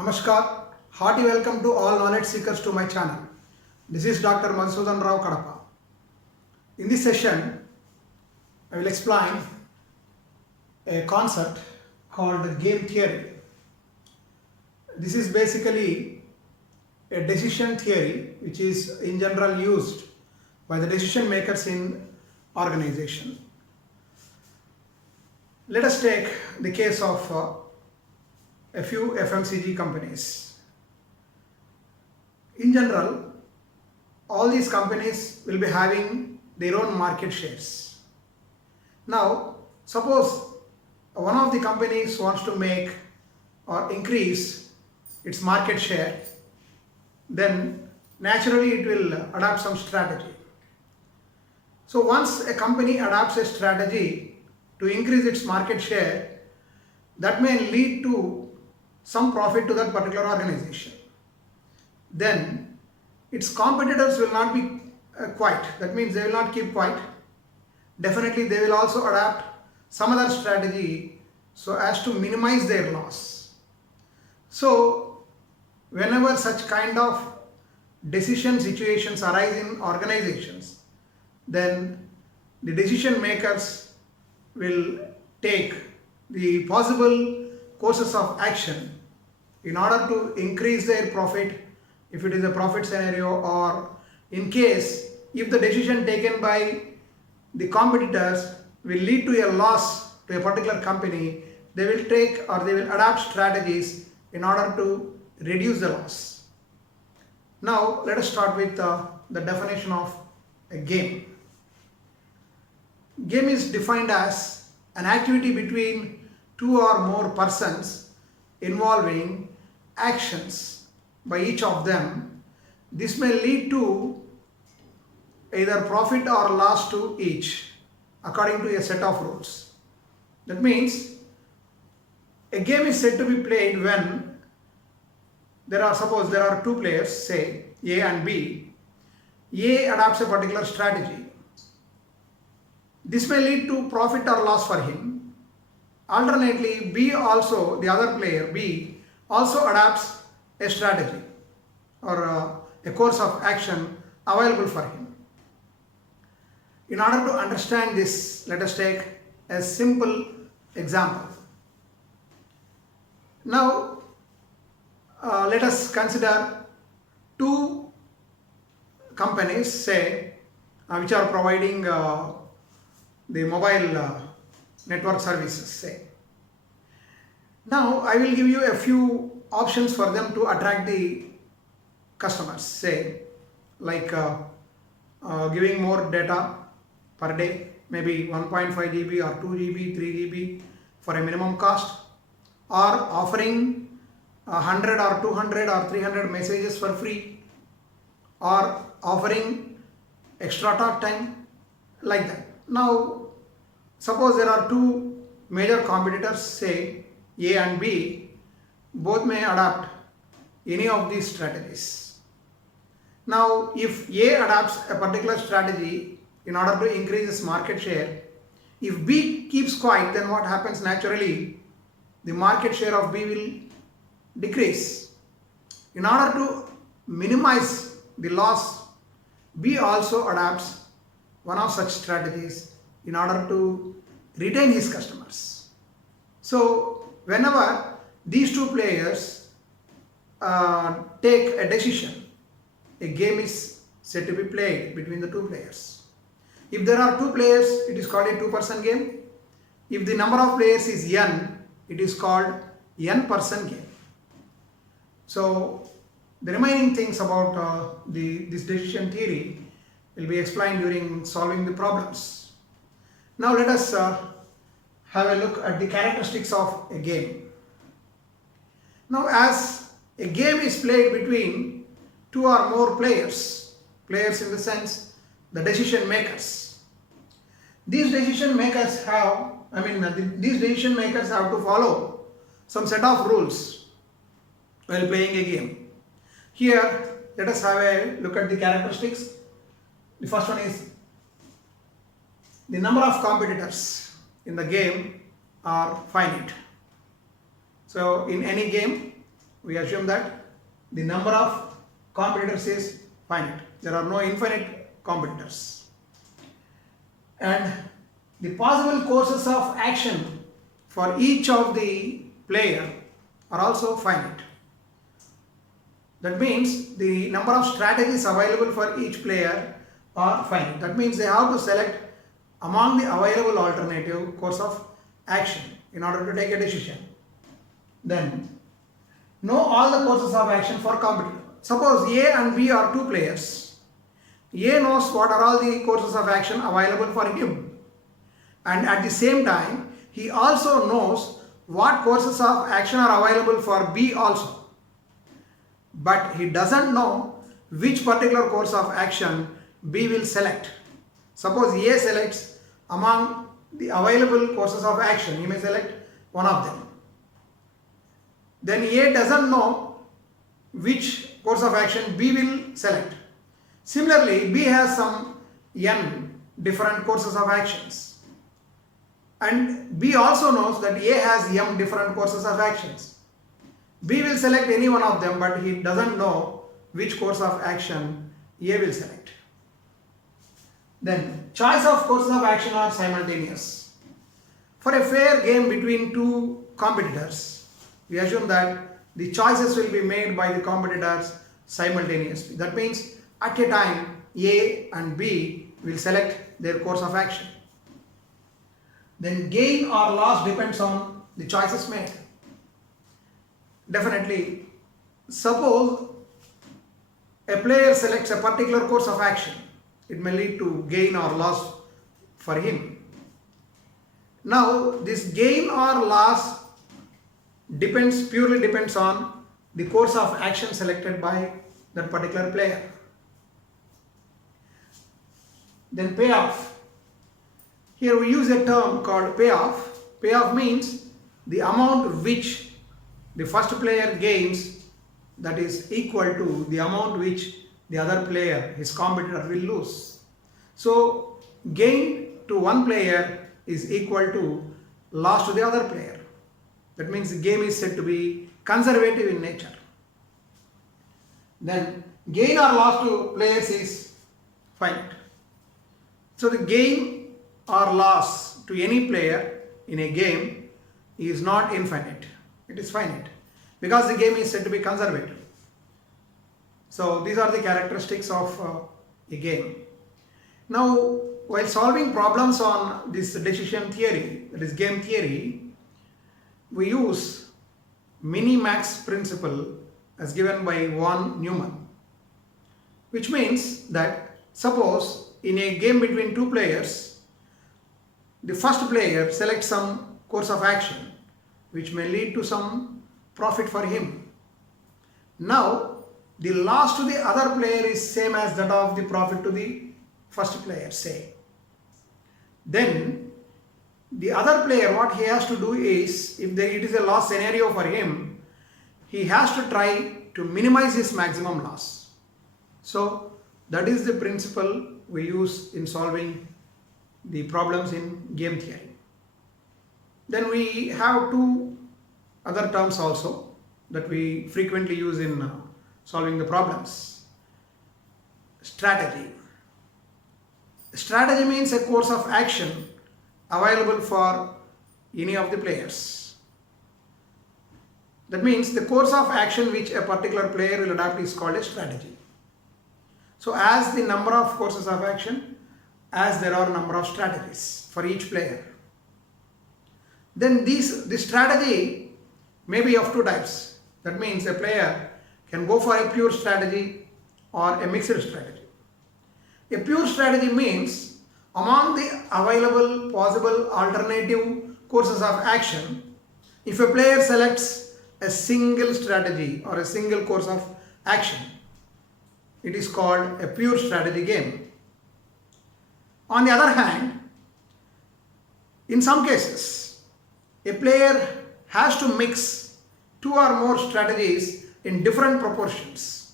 Namaskar, hearty welcome to all knowledge seekers to my channel. This is Dr. Madhusudan Rao Kadapa. In this session, I will explain a concept called game theory. This is basically a decision theory which is in general used by the decision makers in organization. Let us take the case of a few FMCG companies. In general, all these companies will be having their own market shares. Now, suppose one of the companies wants to make or increase its market share, then naturally it will adopt some strategy. So once a company adopts a strategy to increase its market share, that may lead to some profit to that particular organization. Then its competitors will not be quiet. That means they will not keep quiet. Definitely they will also adopt some other strategy so as to minimize their loss. So whenever such kind of decision situations arise in organizations, then the decision makers will take the possible courses of action in order to increase their profit if it is a profit scenario, or in case if the decision taken by the competitors will lead to a loss to a particular company, they will take or they will adopt strategies in order to reduce the loss. Now let us start with the definition of a game. Game is defined as an activity between two or more persons involving actions by each of them. This may lead to either profit or loss to each according to a set of rules. That means a game is said to be played when suppose there are two players, say A and B. A adopts a particular strategy. This may lead to profit or loss for him. Alternately, B also, the other player B also adopts a strategy or a course of action available for him. In order to understand this, let us take a simple example. Now, let us consider two companies, say, which are providing the mobile network services, say. Now, I will give you a few options for them to attract the customers, say like giving more data per day, maybe 1.5 GB or 2 GB, 3 GB for a minimum cost, or offering 100 or 200 or 300 messages for free, or offering extra talk time, like that. Now, suppose there are two major competitors, say A and B, both may adopt any of these strategies. Now, if A adopts a particular strategy in order to increase its market share, if B keeps quiet, then what happens naturally? The market share of B will decrease. In order to minimize the loss, B also adopts one of such strategies in order to retain his customers. So, whenever these two players take a decision, a game is said to be played between the two players. If there are two players, it is called a two-person game. If the number of players is n, it is called n-person game. So the remaining things about this decision theory will be explained during solving the problems. Now let us have a look at the characteristics of a game. Now, as a game is played between two or more players in the sense the decision makers. These decision makers have to follow some set of rules while playing a game. Here, let us have a look at the characteristics. The first one is the number of competitors in the game are finite. So in any game, we assume that the number of competitors is finite. There are no infinite competitors. And the possible courses of action for each of the player are also finite. That means the number of strategies available for each player are finite. That means they have to select among the available alternative course of action in order to take a decision. Then know all the courses of action for competitor. Suppose A and B are two players. A knows what are all the courses of action available for him, and at the same time he also knows what courses of action are available for B also, but he doesn't know which particular course of action B will select. Suppose A selects among the available courses of action, he may select one of them. Then A doesn't know which course of action B will select. Similarly, B has some n different courses of actions, and B also knows that A has m different courses of actions. B will select any one of them, but he doesn't know which course of action A will select. Then choice of courses of action are simultaneous. For a fair game between two competitors, we assume that the choices will be made by the competitors simultaneously. That means at a time A and B will select their course of action. Then gain or loss depends on the choices made. Definitely, suppose a player selects a particular course of action, it may lead to gain or loss for him. Now this gain or loss purely depends on the course of action selected by that particular player. Then payoff. Here we use a term called payoff. Payoff means the amount which the first player gains, that is equal to the amount which the other player, his competitor, will lose. So gain to one player is equal to loss to the other player. That means the game is said to be conservative in nature. Then gain or loss to players is finite. So the gain or loss to any player in a game is not infinite, it is finite, because the game is said to be conservative. So these are the characteristics of a game. Now, while solving problems on this decision theory, that is game theory, we use minimax principle as given by von Neumann, which means that suppose in a game between two players, the first player selects some course of action which may lead to some profit for him. Now the loss to the other player is same as that of the profit to the first player, say. Then the other player, what he has to do is, if it is a loss scenario for him, he has to try to minimize his maximum loss. So that is the principle we use in solving the problems in game theory. Then we have two other terms also that we frequently use in solving the problems. Strategy. Strategy means a course of action available for any of the players. That means the course of action which a particular player will adopt is called a strategy. So as the number of courses of action, as there are number of strategies for each player. Then this strategy may be of two types. That means a player can go for a pure strategy or a mixed strategy. A pure strategy means among the available possible alternative courses of action, if a player selects a single strategy or a single course of action, it is called a pure strategy game. On the other hand, in some cases, a player has to mix two or more strategies in different proportions.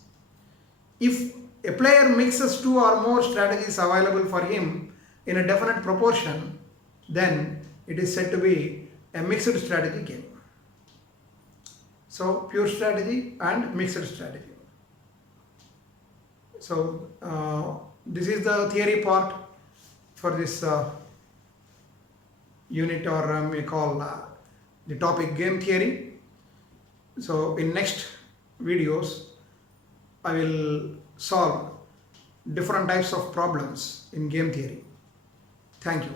If a player mixes two or more strategies available for him in a definite proportion, then it is said to be a mixed strategy game. So pure strategy and mixed strategy. So this is the theory part for this unit, or we call the topic game theory. So in next videos I will solve different types of problems in game theory. Thank you.